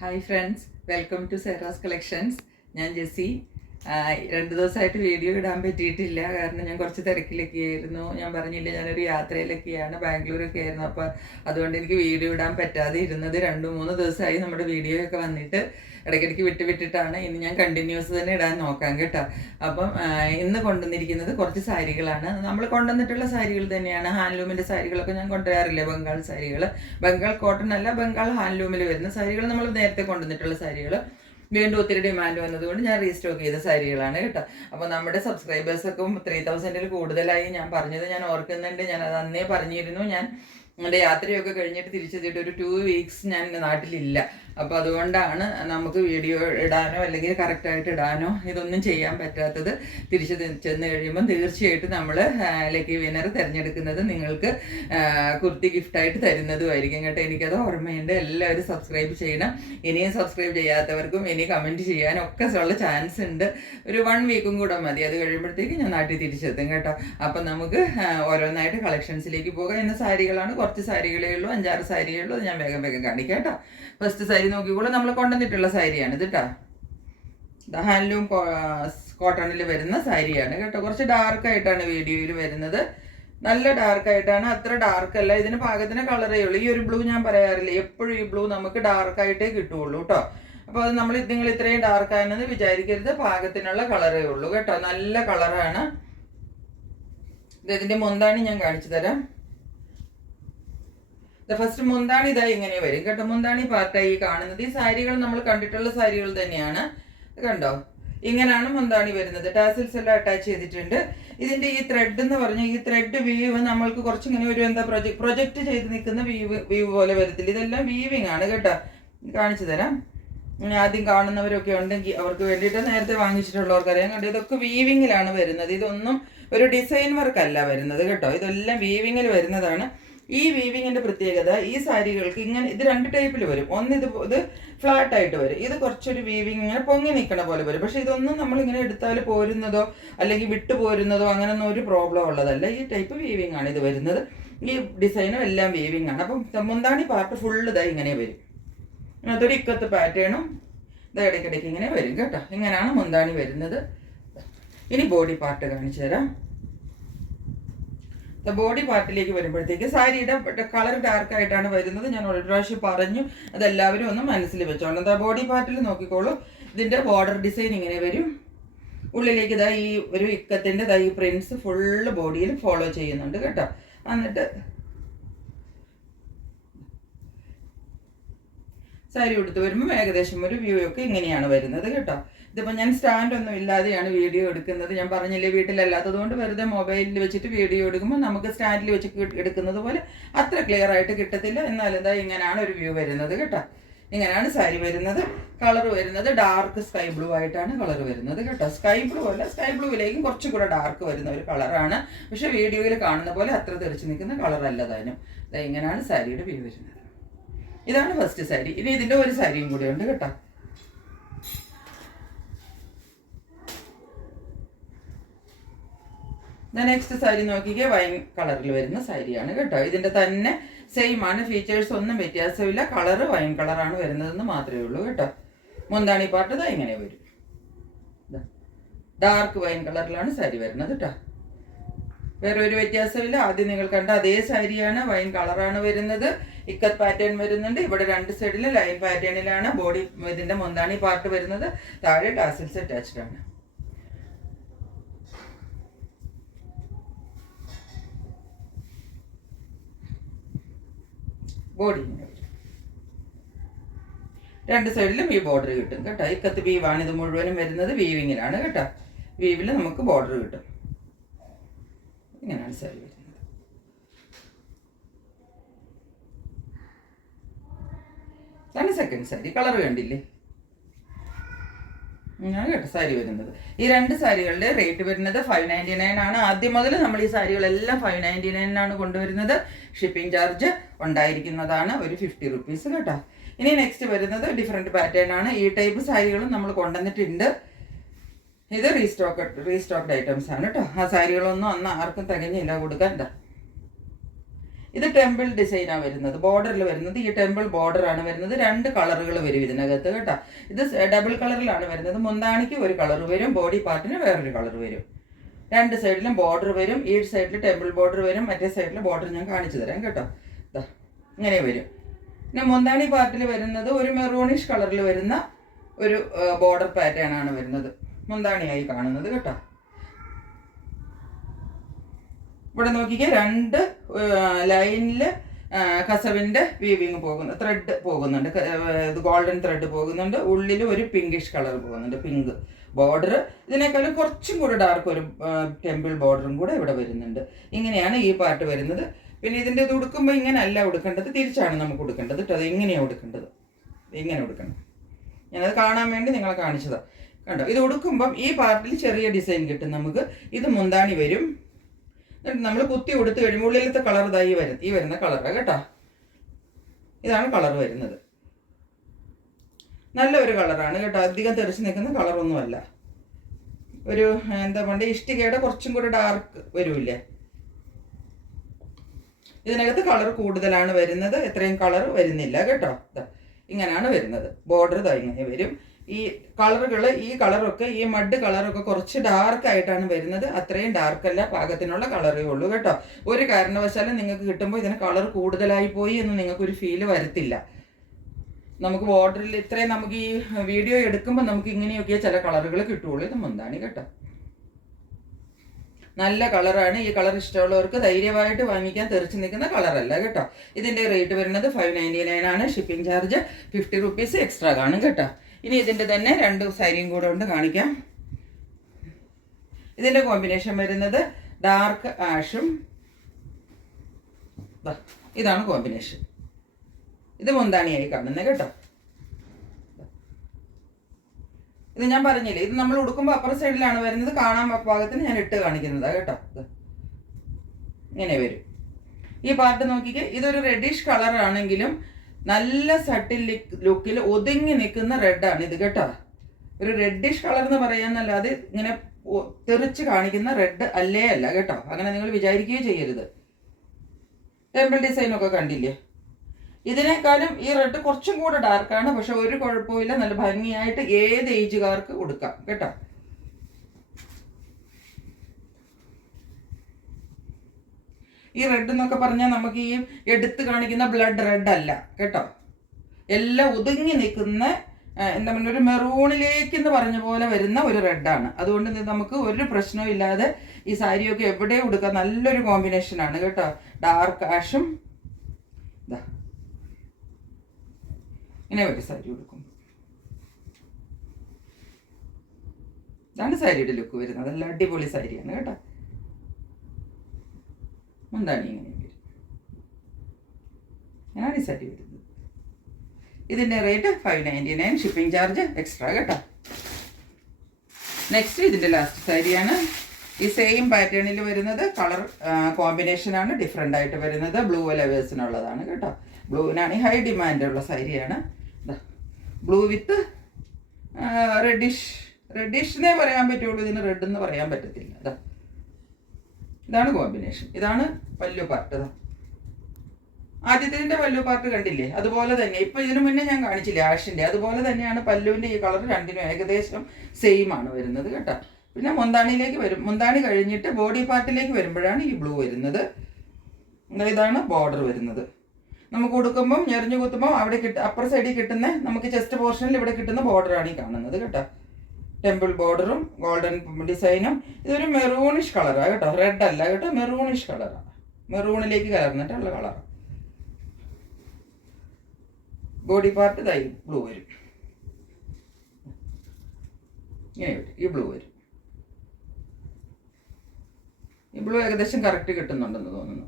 Hi friends, welcome to Sera's collections. ഞാൻ Jessy. 2 ദിവസമായിട്ട് video ഇടാൻ പറ്റിയിട്ടില്ല. കാരണം ഞാൻ കുറച്ച് തിരക്കിലൊക്കെ ആയിരുന്നു. ഞാൻ പറഞ്ഞില്ല, ഞാനൊരു യാത്രയിലൊക്കെയാണ്, ബാംഗ്ലൂരൊക്കെ ആയിരുന്നു. അപ്പോൾ അതുകൊണ്ട് എനിക്ക് വീഡിയോ ഇടാൻ പറ്റാതെ ഇരുന്നത് 2-3 ദിവസമായി. നമ്മുടെ വീഡിയോ ഒക്കെ വന്നിട്ട് ഇടയ്ക്കിടയ്ക്ക് വിട്ടിട്ടാണ്. ഇനി ഞാൻ കണ്ടിന്യൂസ് തന്നെ ഇടാൻ നോക്കാം കേട്ടോ. അപ്പം ഇന്ന് കൊണ്ടുവന്നിരിക്കുന്നത് കുറച്ച് സാരികളാണ്. നമ്മൾ കൊണ്ടുവന്നിട്ടുള്ള സാരികൾ തന്നെയാണ്. ഹാൻഡ്ലൂമിൻ്റെ സാരികളൊക്കെ ഞാൻ കൊണ്ടുവരാറില്ല. ബംഗാൾ സാരികൾ, ബംഗാൾ കോട്ടൺ അല്ല, ബംഗാൾ ഹാൻഡ്ലൂമിൽ വരുന്ന സാരികൾ നമ്മൾ നേരത്തെ കൊണ്ടുവന്നിട്ടുള്ള സാരികൾ വീണ്ടും ഒത്തിരി ഡിമാൻഡ് വന്നതുകൊണ്ട് ഞാൻ റീസ്റ്റോക്ക് ചെയ്ത സാരികളാണ് കേട്ടോ. അപ്പോൾ നമ്മുടെ സബ്സ്ക്രൈബേഴ്സൊക്കെ 3000-ൽ കൂടുതലായി ഞാൻ പറഞ്ഞത് ഞാൻ ഓർക്കുന്നുണ്ട്. ഞാൻ അത് അന്നേ പറഞ്ഞിരുന്നു. ഞാൻ എൻ്റെ യാത്രയൊക്കെ കഴിഞ്ഞിട്ട് തിരിച്ചെത്തിയിട്ട് ഒരു 2 വീക്സ് ഞാൻ നാട്ടിലില്ല. അപ്പോൾ അതുകൊണ്ടാണ് നമുക്ക് വീഡിയോ ഇടാനോ അല്ലെങ്കിൽ കറക്റ്റായിട്ട് ഇടാനോ ഇതൊന്നും ചെയ്യാൻ പറ്റാത്തത്. തിരിച്ച് ചെന്ന് കഴിയുമ്പം തീർച്ചയായിട്ടും നമ്മൾ ലക്കി വിന്നർ തിരഞ്ഞെടുക്കുന്നത് നിങ്ങൾക്ക് കുർത്തി ഗിഫ്റ്റായിട്ട് തരുന്നതുമായിരിക്കും കേട്ടോ. എനിക്കത് ഓർമ്മയുണ്ട്. എല്ലാവരും സബ്സ്ക്രൈബ് ചെയ്യണം. ഇനിയും സബ്സ്ക്രൈബ് ചെയ്യാത്തവർക്കും ഇനി കമൻറ്റ് ചെയ്യാനും ഒക്കെ ഉള്ള ചാൻസ് ഉണ്ട്. ഒരു 1 വീക്കും കൂടെ മതി. അത് കഴിയുമ്പോഴത്തേക്ക് ഞാൻ നാട്ടിൽ തിരിച്ചെത്തും കേട്ടോ. അപ്പം നമുക്ക് ഓരോന്നായിട്ട് കളക്ഷൻസിലേക്ക് പോകാം. ഇന്ന് സാരികളാണ്, കുറച്ച് സാരികളേ ഉള്ളൂ, 5-6 സാരിയേ ഉള്ളൂ. അത് ഞാൻ വേഗം കാണിക്കാം കേട്ടോ. ഫസ്റ്റ് സാരി നോക്കിക്കോളൂ. നമ്മൾ കൊണ്ടുവന്നിട്ടുള്ള സാരിയാണ് ഇത് കേട്ടോ. ഹാൻഡ്ലൂം കോട്ടണിൽ വരുന്ന സാരിയാണ് കേട്ടോ. കുറച്ച് ഡാർക്കായിട്ടാണ് വീഡിയോയിൽ വരുന്നത്. നല്ല ഡാർക്കായിട്ടാണ്, അത്ര ഡാർക്കല്ല. ഇതിന് പാകത്തിന് കളറേ ഉള്ളൂ. ഈ ഒരു ബ്ലൂ ഞാൻ പറയാറില്ല, എപ്പോഴും ഈ ബ്ലൂ നമുക്ക് ഡാർക്കായിട്ടേ കിട്ടുള്ളൂ കേട്ടോ. അപ്പോൾ അത് നിങ്ങൾ ഇത്രയും ഡാർക്കാണെന്ന് വിചാരിക്കരുത്. പാകത്തിനുള്ള കളറേ ഉള്ളൂ കേട്ടോ. നല്ല കളറാണ്. ഇതിൻ്റെ മുന്താണി ഞാൻ കാണിച്ചു തരാം. ഫസ്റ്റ് മുന്താണി ഇതാ ഇങ്ങനെ വരും കേട്ടോ. മുന്താണി പാർട്ടായി കാണുന്നത്. ഈ സാരികൾ നമ്മൾ കണ്ടിട്ടുള്ള സാരികൾ തന്നെയാണ്. കണ്ടോ, ഇങ്ങനെയാണ് മുന്താണി വരുന്നത്. ടാസിൽസ് എല്ലാം അറ്റാച്ച് ചെയ്തിട്ടുണ്ട്. ഇതിന്റെ ഈ ത്രെഡ് എന്ന് പറഞ്ഞാൽ ഈ ത്രെഡ് വീവ് നമ്മൾക്ക് കുറച്ചിങ്ങനെ ഒരു എന്താ പ്രൊജക്റ്റ് ചെയ്ത് നിൽക്കുന്ന വീവ് പോലെ വരത്തില്ല. ഇതെല്ലാം വീവിങ് ആണ് കേട്ടോ. കാണിച്ചു തരാം. ആദ്യം കാണുന്നവരൊക്കെ ഉണ്ടെങ്കിൽ അവർക്ക് വേണ്ടിയിട്ട് നേരത്തെ വാങ്ങിച്ചിട്ടുള്ളവർക്ക് അറിയാൻ കണ്ടു. ഇതൊക്കെ വീവിങ്ങിലാണ് വരുന്നത്. ഇതൊന്നും ഒരു ഡിസൈൻ വർക്ക് അല്ല വരുന്നത് കേട്ടോ. ഇതെല്ലാം വീവിങ്ങിൽ വരുന്നതാണ്. ഈ വീവിങ്ങിന്റെ പ്രത്യേകത, ഈ സാരികൾക്ക് ഇങ്ങനെ ഇത് 2 ടൈപ്പിൽ വരും. ഒന്ന് ഇത് ഫ്ലാറ്റ് ആയിട്ട് വരും. ഇത് കുറച്ചൊരു വീവിങ് ഇങ്ങനെ പൊങ്ങി നിൽക്കണ പോലെ വരും. പക്ഷെ ഇതൊന്നും നമ്മളിങ്ങനെ എടുത്താൽ പോരുന്നതോ അല്ലെങ്കിൽ വിട്ടു പോരുന്നതോ അങ്ങനൊന്നും ഒരു പ്രോബ്ലം ഉള്ളതല്ല. ഈ ടൈപ്പ് വീവിങ് ആണ് ഇത് വരുന്നത്. ഈ ഡിസൈനും എല്ലാം വീവിങ് ആണ്. അപ്പം മുന്താണി പാർട്ട് ഫുള്ള് ഇതാ ഇങ്ങനെ വരും. അതൊരു ഇക്കത്ത് പാറ്റേണും ഇത് ഇടയ്ക്കിടയ്ക്ക് ഇങ്ങനെ വരും കേട്ടോ. ഇങ്ങനെയാണ് മുന്താണി വരുന്നത്. ഇനി ബോഡി പാർട്ട് കാണിച്ചു തരാം. ബോഡി പാർട്ടിലേക്ക് വരുമ്പോഴത്തേക്ക് സാരിയുടെ കളർ ഡാർക്ക് ആയിട്ടാണ് വരുന്നത്. ഞാൻ ഒരു പ്രാവശ്യം പറഞ്ഞു, അതെല്ലാവരും ഒന്ന് മനസ്സിൽ വെച്ചോളൂ. എന്താ ബോഡി പാർട്ടിൽ നോക്കിക്കോളൂ. ഇതിൻ്റെ ബോർഡർ ഡിസൈൻ ഇങ്ങനെ വരും. ഉള്ളിലേക്ക് ഇതാ ഈ ഒരു ഇക്കത്തിൻ്റെ ഈ പ്രിൻസ് ഫുള്ള് ബോഡിയിൽ ഫോളോ ചെയ്യുന്നുണ്ട് കേട്ടോ. എന്നിട്ട് സാരി എടുത്ത് വരുമ്പോൾ ഏകദേശം ഒരു വ്യൂ ഒക്കെ ഇങ്ങനെയാണ് വരുന്നത് കേട്ടോ. ഇതിപ്പോൾ ഞാൻ സ്റ്റാൻഡൊന്നും ഇല്ലാതെയാണ് വീഡിയോ എടുക്കുന്നത്. ഞാൻ പറഞ്ഞില്ലേ, വീട്ടിലല്ലാത്തത് കൊണ്ട് വെറുതെ മൊബൈലിൽ വെച്ചിട്ട് വീഡിയോ എടുക്കുമ്പോൾ നമുക്ക് സ്റ്റാൻഡിൽ വെച്ച് എടുക്കുന്നത് പോലെ അത്ര ക്ലിയർ ആയിട്ട് കിട്ടത്തില്ല. എന്നാൽ എന്താ ഇങ്ങനെയാണ് ഒരു വ്യൂ വരുന്നത് കേട്ടോ. ഇങ്ങനെയാണ് സാരി വരുന്നത്. കളർ വരുന്നത് ഡാർക്ക് സ്കൈ ബ്ലൂ ആയിട്ടാണ് കളർ വരുന്നത് കേട്ടോ. സ്കൈ ബ്ലൂ അല്ല, സ്കൈ ബ്ലൂവിലേക്കും കുറച്ചും കൂടെ ഡാർക്ക് വരുന്ന ഒരു കളറാണ്. പക്ഷെ വീഡിയോയിൽ കാണുന്ന പോലെ അത്ര തെറിച്ച് നിൽക്കുന്ന കളറല്ല താനും. ഇങ്ങനെയാണ് സാരിയുടെ വ്യൂ വരുന്നത്. ഇതാണ് ഫസ്റ്റ് സാരി. ഇനി ഇതിൻ്റെ ഒരു സാരിയും കൂടി ഉണ്ട് കേട്ടോ. നെക്സ്റ്റ് സാരി നോക്കിക്കേ, വൈൻ കളറിൽ വരുന്ന സാരിയാണ് കേട്ടോ. ഇതിൻ്റെ തന്നെ സെയിം ആണ്, ഫീച്ചേഴ്സ് ഒന്നും വ്യത്യാസമില്ല. കളറ് വൈൻ കളറാണ് വരുന്നതെന്ന് മാത്രമേ ഉള്ളൂ കേട്ടോ. മുന്താണി പാട്ട് ഇതാ ഇങ്ങനെ വരും. ഡാർക്ക് വൈൻ കളറിലാണ് സാരി വരുന്നത് കേട്ടോ. വേറെ ഒരു വ്യത്യാസമില്ല. ആദ്യം നിങ്ങൾ കണ്ട അതേ സാരിയാണ്, വൈൻ കളറാണ് വരുന്നത്. ഇക്കത്ത് പാറ്റേൺ വരുന്നുണ്ട്. ഇവിടെ 2 സൈഡിൽ ലൈൻ പാറ്റേണിലാണ് ബോഡി ഇതിൻ്റെ മുന്താണി പാർട്ട് വരുന്നത്. താഴെ ടാസിൽസ് അറ്റാച്ച്ഡ് ആണ്. ബോഡി 2 സൈഡിലും ഈ ബോർഡർ കിട്ടും കേട്ടോ. ഇക്കത്ത് വീവാണ് ഇത് മുഴുവനും വരുന്നത്. വീവിങ്ങിലാണ് കേട്ടോ. വീവിൽ നമുക്ക് ബോർഡർ കിട്ടും. ഇങ്ങനെയാണ് സാരി വരുന്നത്. ഇതാണ് സെക്കൻഡ് സാരി. കളർ കണ്ടില്ലേ, ഇങ്ങനെയാണ് കേട്ടോ സാരി വരുന്നത്. ഈ 2 സാരികളുടെ റേറ്റ് വരുന്നത് 599 ആണ്. ആദ്യം മുതൽ നമ്മൾ ഈ സാരികളെല്ലാം 599 കൊണ്ടുവരുന്നത്. ഷിപ്പിംഗ് ചാർജ് ഉണ്ടായിരിക്കുന്നതാണ് ഒരു 50 റുപ്പീസ് കേട്ടോ. ഇനി നെക്സ്റ്റ് വരുന്നത് ഡിഫറെൻറ്റ് പാറ്റേൺ ആണ്. ഈ ടൈപ്പ് സാരികളും നമ്മൾ കൊണ്ടുവന്നിട്ടുണ്ട്. ഇത് റീസ്റ്റോക്ക്ഡ് ഐറ്റംസ് ആണ് കേട്ടോ. ആ സാരികളൊന്നും അന്ന് ആർക്കും തികഞ്ഞില്ല കൊടുക്കാൻ. ഇത് ടെമ്പിൾ ഡിസൈനാണ് വരുന്നത്, ബോർഡറിൽ വരുന്നത്. ഈ ടെമ്പിൾ ബോർഡറാണ് വരുന്നത്. 2 കളറുകൾ വരും ഇതിനകത്ത് കേട്ടോ. ഇത് ഡബിൾ കളറിലാണ് വരുന്നത്. മുന്താണിക്ക് ഒരു കളർ വരും, ബോഡി പാർട്ടിന് വേറൊരു കളർ വരും. 2 സൈഡിലും ബോർഡർ വരും. ഈ സൈഡിൽ ടെമ്പിൾ ബോർഡർ വരും, മറ്റേ സൈഡിൽ ബോർഡർ ഞാൻ കാണിച്ചു തരാം കേട്ടോ. ഇങ്ങനെ വരും. പിന്നെ മുന്താണി പാർട്ടിൽ വരുന്നത് ഒരു മെറൂണിഷ് കളറിൽ വരുന്ന ഒരു ബോർഡർ പാറ്റേൺ ആണ് വരുന്നത്, മുന്താണിയായി കാണുന്നത് കേട്ടോ. ഇവിടെ നോക്കിക്കേ, 2 ലൈനിൽ കസവിൻ്റെ വീവിങ് പോകുന്നു, ത്രെഡ് പോകുന്നുണ്ട്, ഗോൾഡൻ ത്രെഡ് പോകുന്നുണ്ട്. ഉള്ളിൽ ഒരു പിങ്കിഷ് കളർ പോകുന്നുണ്ട്, പിങ്ക് ബോർഡർ. ഇതിനേക്കാളും കുറച്ചും കൂടെ ഡാർക്ക് ഒരു ടെമ്പിൾ ബോർഡറും കൂടെ ഇവിടെ വരുന്നുണ്ട്. ഇങ്ങനെയാണ് ഈ പാർട്ട് വരുന്നത്. പിന്നെ ഇതിൻ്റെ ഇത് ഉടുക്കുമ്പോൾ ഇങ്ങനെ അല്ല ഉടുക്കേണ്ടത്, തിരിച്ചാണ് നമുക്ക് ഉടുക്കേണ്ടത് കേട്ടോ. അത് ഇങ്ങനെയാണ് ഉടുക്കേണ്ടത്, ഇങ്ങനെ ഉടുക്കണം. ഞാനത് കാണാൻ വേണ്ടി നിങ്ങളെ കാണിച്ചതാണ് കണ്ടോ. ഇത് ഉടുക്കുമ്പം ഈ പാർട്ടിൽ ചെറിയ ഡിസൈൻ കിട്ടും നമുക്ക്. ഇത് മുന്താണി വരും. നമ്മൾ കുത്തി ഉടുത്ത് കഴിയുമ്പോൾ ഉള്ളിലത്തെ കളർ ഇതായി ഈ വരുന്ന കളറാണ് കേട്ടോ. ഇതാണ് കളർ വരുന്നത്. നല്ലൊരു കളറാണ് കേട്ടോ, അധികം തെറിച്ച് നിൽക്കുന്ന കളറൊന്നുമല്ല. ഒരു എന്താ പറയുക, ഇഷ്ടികയുടെ കുറച്ചും കൂടെ ഡാർക്ക് വരൂല്ലേ. ഇതിനകത്ത് കളർ കൂടുതലാണ് വരുന്നത്, എത്രയും കളർ വരുന്നില്ല കേട്ടോ. ഇങ്ങനെയാണ് വരുന്നത്. ബോർഡർ ഇങ്ങനെ വരും. ഈ കളറുകൾ, ഈ കളറൊക്കെ, ഈ മഡ് കളറൊക്കെ കുറച്ച് ഡാർക്കായിട്ടാണ് വരുന്നത്. അത്രയും ഡാർക്കല്ല, പാകത്തിനുള്ള കളറേ ഉള്ളൂ കേട്ടോ. ഒരു കാരണവശാലും നിങ്ങൾക്ക് കിട്ടുമ്പോൾ ഇതിന് കളർ കൂടുതലായി പോയി എന്ന് നിങ്ങൾക്കൊരു ഫീല് വരത്തില്ല. നമുക്ക് ബോർഡറിൽ ഇത്രയും നമുക്ക് ഈ വീഡിയോ എടുക്കുമ്പോൾ നമുക്ക് ഇങ്ങനെയൊക്കെ ചില കളറുകൾ കിട്ടുള്ളൂ. ഇത് മുന്താണി കേട്ടോ. നല്ല കളറാണ്. ഈ കളർ ഇഷ്ടമുള്ളവർക്ക് ധൈര്യമായിട്ട് വാങ്ങിക്കാൻ, തെറിച്ച് നിൽക്കുന്ന കളറല്ല കേട്ടോ. ഇതിൻ്റെ റേറ്റ് വരുന്നത് 599 ആണ്. ഷിപ്പിംഗ് ചാർജ് 50 rupees എക്സ്ട്രാ കാണും കേട്ടോ. ഇനി ഇതിൻ്റെ തന്നെ 2 സാരിയും കൂടെ ഉണ്ട്, കാണിക്കാം. ഇതിൻ്റെ കോമ്പിനേഷൻ വരുന്നത് ഡാർക്ക് ആഷും, ഇതാണ് കോമ്പിനേഷൻ. ഇത് മുന്താണിയായി കാണുന്നത് കേട്ടോ. ഇത് ഞാൻ പറഞ്ഞില്ലേ, ഇത് നമ്മൾ ഉടുക്കുമ്പോൾ അപ്പുറ സൈഡിലാണ് വരുന്നത്. കാണാൻ പാകത്തിന് ഞാൻ ഇട്ട് കാണിക്കുന്നതാണ് കേട്ടോ. ഇങ്ങനെ വരും. ഈ പാർട്ട് നോക്കിക്കേ, ഇതൊരു റെഡിഷ് കളറാണെങ്കിലും നല്ല സട്ടിൽ ലുക്കിൽ ഒതുങ്ങി നിൽക്കുന്ന റെഡാണ് ഇത് കേട്ടോ. ഒരു റെഡിഷ് കളർ എന്ന് പറയാന്നല്ലാതെ ഇങ്ങനെ തെറിച്ച് കാണിക്കുന്ന റെഡ് അല്ല കേട്ടോ. അങ്ങനെ നിങ്ങൾ വിചാരിക്കുകയോ ചെയ്യരുത്. ടെമ്പിൾ ഡിസൈനൊക്കെ കണ്ടില്ലേ, ഇതിനേക്കാളും ഈ റെഡ് കുറച്ചും കൂടെ ഡാർക്കാണ്. പക്ഷെ ഒരു കുഴപ്പമില്ല, നല്ല ഭംഗിയായിട്ട് ഏത് ഏജുകാർക്ക് കൊടുക്കാം കേട്ടോ. ഈ റെഡ് എന്നൊക്കെ പറഞ്ഞാൽ നമുക്ക് ഈ എടുത്ത് കാണിക്കുന്ന ബ്ലഡ് റെഡ് അല്ല കേട്ടോ. എല്ലാം ഒതുങ്ങി നിൽക്കുന്ന എന്താ പറയുക, ഒരു മെറൂണിലേക്ക് എന്ന് പറഞ്ഞ പോലെ വരുന്ന ഒരു റെഡാണ്. അതുകൊണ്ട് നമുക്ക് ഒരു പ്രശ്നവും ഇല്ലാതെ ഈ സാരിയൊക്കെ എവിടെ ഉടുക്കാം. നല്ലൊരു കോമ്പിനേഷനാണ് കേട്ടോ. ഡാർക്ക് ആഷും ഇതാ ഇങ്ങനെ ഒരു സാരി ഉടുക്കും. ഇതാണ് സാരിയുടെ ലുക്ക് വരുന്നത്. നല്ല അടിപൊളി സാരിയാണ് കേട്ടോ. മുന്താണി ഇങ്ങനെ വരും. ഞാനാണ് ഈ സാരി വരുന്നത്. ഇതിൻ്റെ റേറ്റ് 599, ഷിപ്പിംഗ് ചാർജ് എക്സ്ട്രാ കേട്ടോ. നെക്സ്റ്റ് ഇതിൻ്റെ ലാസ്റ്റ് സാരിയാണ്. ഈ സെയിം പാറ്റേണിൽ വരുന്നത് കളർ കോമ്പിനേഷനാണ് ഡിഫറെൻ്റ് ആയിട്ട് വരുന്നത്. ബ്ലൂ ലവേഴ്സിനുള്ളതാണ് കേട്ടോ. ബ്ലൂവിനാണ് ഹൈ ഡിമാൻഡുള്ള സാരിയാണ്. ബ്ലൂ വിത്ത് റെഡിഷ് പറയാൻ പറ്റുള്ളൂ, ഇതിന് റെഡ് എന്ന് പറയാൻ പറ്റത്തില്ല. ഇതാണ് കോമ്പിനേഷൻ. ഇതാണ് പല്ലു പാർട്ട്. ആദ്യത്തിൻ്റെ പല്ലു പാർട്ട് കണ്ടില്ലേ, അതുപോലെ തന്നെ ഇപ്പം ഇതിനു മുന്നേ ഞാൻ കാണിച്ചില്ലേ ആഷിൻ്റെ, അതുപോലെ തന്നെയാണ് പല്ലുവിൻ്റെ ഈ കളർ രണ്ടിനും ഏകദേശം സെയിം ആണ് വരുന്നത് കേട്ടോ. പിന്നെ മുന്താണിയിലേക്ക് വരും. മുന്താണി കഴിഞ്ഞിട്ട് ബോഡി പാർട്ടിലേക്ക് വരുമ്പോഴാണ് ഈ ബ്ലൂ വരുന്നത്. ഇതാണ് ബോർഡർ വരുന്നത്. നമുക്ക് കൊടുക്കുമ്പം ഞെറിഞ്ഞു കുത്തുമ്പോൾ അവിടെ അപ്പർ സൈഡിൽ കിട്ടുന്ന നമുക്ക് ചെസ്റ്റ് പോർഷനിൽ ഇവിടെ കിട്ടുന്ന ബോർഡറാണ് ഈ കാണുന്നത് കേട്ടോ. ടെമ്പിൾ ബോർഡറും ഗോൾഡൻ ഡിസൈനും. ഇതൊരു മെറൂണിഷ് കളറാണ് കേട്ടോ, റെഡ് അല്ല കേട്ടോ, മെറൂണിഷ് കളറാണ്. മെറൂണിലേക്ക് കലർന്നിട്ടുള്ള കളറാണ്. ബോഡി പാർട്ട് ഇതായി ബ്ലൂ വരും. ഇങ്ങനെ വരും, ഈ ബ്ലൂ വരും. ഈ ബ്ലൂ ഏകദേശം കറക്റ്റ് കിട്ടുന്നുണ്ടെന്ന് തോന്നുന്നു.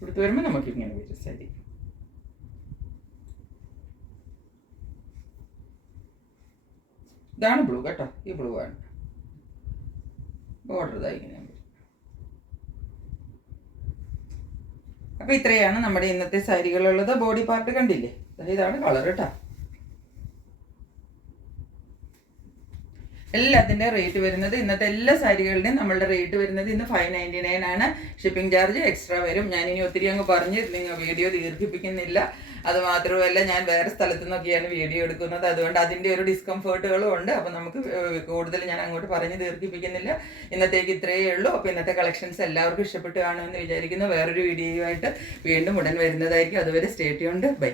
ഇവിടുത്തെ വരുമ്പോൾ നമുക്ക് ഇങ്ങനെ വരും സാരി. ഇതാണ് ബ്ലൂ കേട്ടോ, ഈ ബ്ലൂ ആണ്. ബോർഡർ ഇതായി ഇങ്ങനെ വരും. അപ്പോൾ ഇത്രയാണ് നമ്മുടെ ഇന്നത്തെ സാരികളുള്ളത്. ബോഡി പാർട്ട് കണ്ടില്ലേ, ഇതാണ് കളർ കേട്ടോ. എല്ലാത്തിൻ്റെ റേറ്റ് വരുന്നത്, ഇന്നത്തെ എല്ലാ സാരികളുടെയും നമ്മളുടെ റേറ്റ് വരുന്നത് ഇന്ന് 599 ആണ്. ഷിപ്പിംഗ് ചാർജ് എക്സ്ട്രാ വരും. ഞാനിനി ഒത്തിരി അങ്ങ് പറഞ്ഞ് നിങ്ങൾ വീഡിയോ ദീർഘിപ്പിക്കുന്നില്ല. അത് മാത്രമല്ല, ഞാൻ വേറെ സ്ഥലത്തു നിന്നൊക്കെയാണ് വീഡിയോ എടുക്കുന്നത്, അതുകൊണ്ട് അതിൻ്റെ ഒരു ഡിസ്കംഫേർട്ടുകളും ഉണ്ട്. അപ്പോൾ നമുക്ക് കൂടുതൽ ഞാൻ അങ്ങോട്ട് പറഞ്ഞ് ദീർഘിപ്പിക്കുന്നില്ല. ഇന്നത്തേക്ക് ഇത്രയേ ഉള്ളൂ. അപ്പോൾ ഇന്നത്തെ കളക്ഷൻസ് എല്ലാവർക്കും ഇഷ്ടപ്പെട്ട് കാണുമെന്ന് വിചാരിക്കുന്നു. വേറൊരു വീഡിയോയുമായിട്ട് വീണ്ടും ഉടൻ വരുന്നതായിരിക്കും. അതുവരെ സ്റ്റേ ട്യൂൺഡ്. ബൈ.